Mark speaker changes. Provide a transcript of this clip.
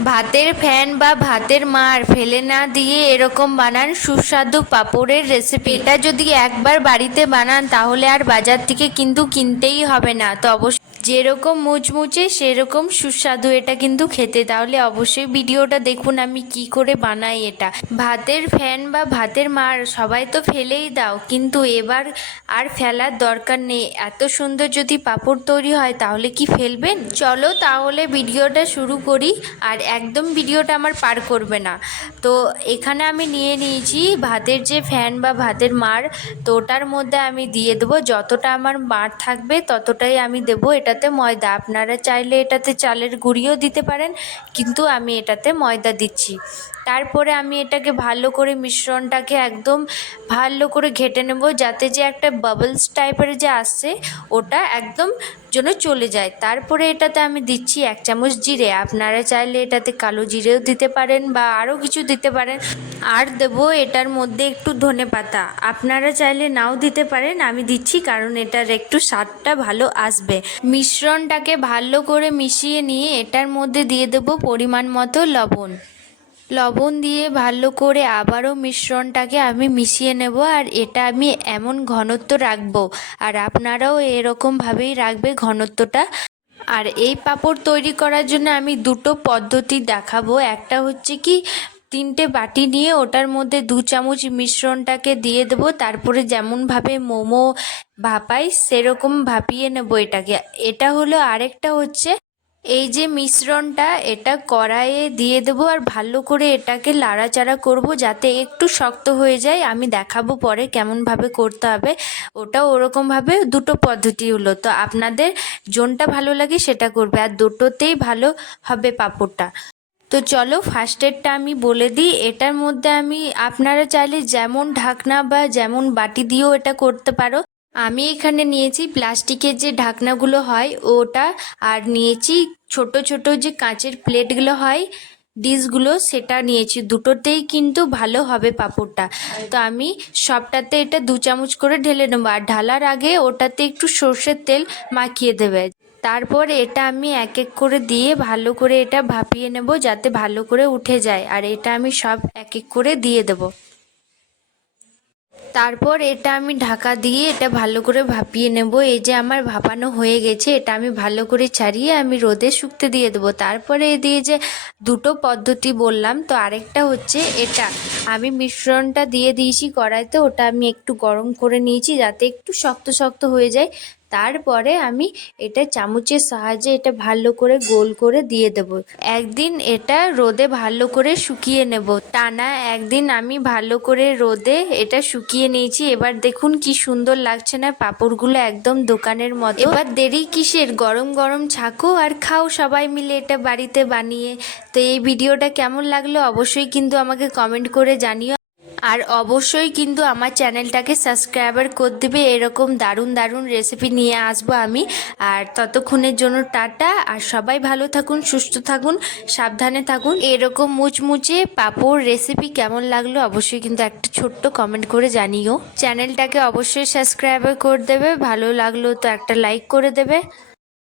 Speaker 1: ভাতের ফ্যান বা ভাতের মার ফেলে না দিয়ে এরকম বানান সুস্বাদু পাঁপড়ের রেসিপি এটা যদি একবার বাড়িতে বানান তাহলে আর বাজার থেকে কিন্তু কিনতেই হবে না। তো অবশ্যই যেরকম মুচমুচে, সেরকম সুস্বাদু এটা কিন্তু খেতে। তাহলে অবশ্যই ভিডিওটা দেখুন আমি কি করে বানাই এটা। ভাতের ফ্যান বা ভাতের মার সবাই তো ফেলেই দাও, কিন্তু এবার আর ফেলার দরকার নেই। এত সুন্দর যদি পাঁপড় তৈরি হয়, তাহলে কি ফেলবেন? চলো তাহলে ভিডিওটা শুরু করি, আর একদম ভিডিওটা আমার পার করবে না। তো এখানে আমি নিয়ে নিয়েছি ভাতের যে ফ্যান বা ভাতের মার, তো ওটার মধ্যে আমি দিয়ে দেবো। যতটা আমার মার থাকবে, ততটাই আমি দেবো। এটাতে ময়দা। আপনারা চাইলে এটাতে চালের গুঁড়িও দিতে পারেন, কিন্তু আমি এটাতে ময়দা দিচ্ছি। তারপরে আমি এটাকে ভালো করে মিশ্রণটাকে একদম ভালো করে ঘেটে নেব, যাতে যে একটা বাবলস টাইপের যে আসছে, ওটা একদম যেন চলে যায়। তারপরে এটাতে আমি দিচ্ছি এক চামচ জিরে। আপনারা চাইলে এটাতে কালো জিরেও দিতে পারেন বা আরও কিছু দিতে পারেন। আর দেবো এটার মধ্যে একটু ধনে পাতা। আপনারা চাইলে নাও দিতে পারেন, আমি দিচ্ছি কারণ এটার একটু স্বাদটা ভালো আসবে। মিশ্রণটাকে ভালো করে মিশিয়ে নিয়ে এটার মধ্যে দিয়ে দেবো পরিমাণ মতো লবণ। লবণ দিয়ে ভালো করে আবারও মিশ্রণটাকে আমি মিশিয়ে নেব আর এটা আমি এমন ঘনত্ব রাখব আর আপনারাও এরকমভাবেই রাখবে ঘনত্বটা। আর এই পাঁপড় তৈরি করার জন্য আমি দুটো পদ্ধতি দেখাবো। একটা হচ্ছে কি তিনটে বাটি নিয়ে ওটার মধ্যে দু চামচ মিশ্রণটাকে দিয়ে দেবো। তারপরে যেমনভাবে মোমো ভাপাই, সেরকম ভাপিয়ে নেব এটাকে। এটা হলো আরেকটা হচ্ছে এই যে মিশ্রণটা, এটা কড়াইয়ে দিয়ে দেবো আর ভালো করে এটাকে লাড়াচাড়া করব যাতে একটু শক্ত হয়ে যায়। আমি দেখাবো পরে কেমনভাবে করতে হবে। ওটা ওরকমভাবে দুটো পদ্ধতি হলো। তো আপনাদের জোনটা ভালো লাগে সেটা করবে। আর দুটোতেই ভালো হবে পাঁপড়টা। তো চলো ফার্স্টেরটা আমি বলে দিই। এটার মধ্যে আমি, আপনারা চাইলে যেমন ঢাকনা বা যেমন বাটি দিয়েও এটা করতে পারো। আমি এখানে নিয়েছি প্লাস্টিকের যে ঢাকনাগুলো হয় ওটা, আর নিয়েছি ছোট ছোট যে কাঁচের প্লেটগুলো হয়, ডিশগুলো সেটা নিয়েছি। দুটোতেই কিন্তু ভালো হবে পাঁপড়টা। তো আমি সবটাতে এটা দু চামচ করে ঢেলে নেব। আর ঢালার আগে ওটাতে একটু সর্ষের তেল মাখিয়ে দেবে। তারপর এটা আমি এক এক করে দিয়ে ভালো করে এটা ভাপিয়ে নেব যাতে ভালো করে উঠে যায়। আর এটা আমি সব এক এক করে দিয়ে দেবো। তারপর এটা আমি ঢাকা দিয়ে এটা ভালো করে ভাপিয়ে নেব। এই যে আমার ভাপানো হয়ে গেছে, এটা আমি ভালো করে ছাড়িয়ে আমি রোদে শুকতে দিয়ে দেবো। তারপরে দিয়ে যে দুটো পদ্ধতি বললাম, তো আরেকটা হচ্ছে এটা। আমি মিশ্রণটা দিয়ে দিয়েছি কড়াইতে, ওটা আমি একটু গরম করে নিয়েছি যাতে একটু শক্ত শক্ত হয়ে যায়। তারপরে আমি এটা চামচের সাহায্যে এটা ভালো করে গোল করে দিয়ে দেব। একদিন এটা রোদে ভালো করে শুকিয়ে নেব। টানা একদিন আমি ভালো করে রোদে এটা শুকিয়ে নিয়েছি। এবার দেখুন কি সুন্দর লাগছে না, পাঁপড়গুলো একদম দোকানের মতো। এবার দেরি কিসের? গরম গরম ছাকো আর খাও সবাই মিলে এটা বাড়িতে বানিয়ে। তো এই ভিডিওটা কেমন লাগল অবশ্যই কিন্তু আমাকে কমেন্ট করে জানিও। আর অবশ্যই কিন্তু আমার চ্যানেলটাকে সাবস্ক্রাইবার করে দেবে। এরকম দারুণ দারুণ রেসিপি নিয়ে আসব আমি। আর ততক্ষণের জন্য টাটা। আর সবাই ভালো থাকুন, সুস্থ থাকুন, সাবধানে থাকুন। এরকম মুচমুচে পাঁপড় রেসিপি কেমন লাগল অবশ্যই কিন্তু একটা ছোট্ট কমেন্ট করে জানিও। চ্যানেলটাকে অবশ্যই সাবস্ক্রাইবার করে দেবে। ভালো লাগল তো একটা লাইক করে দেবে।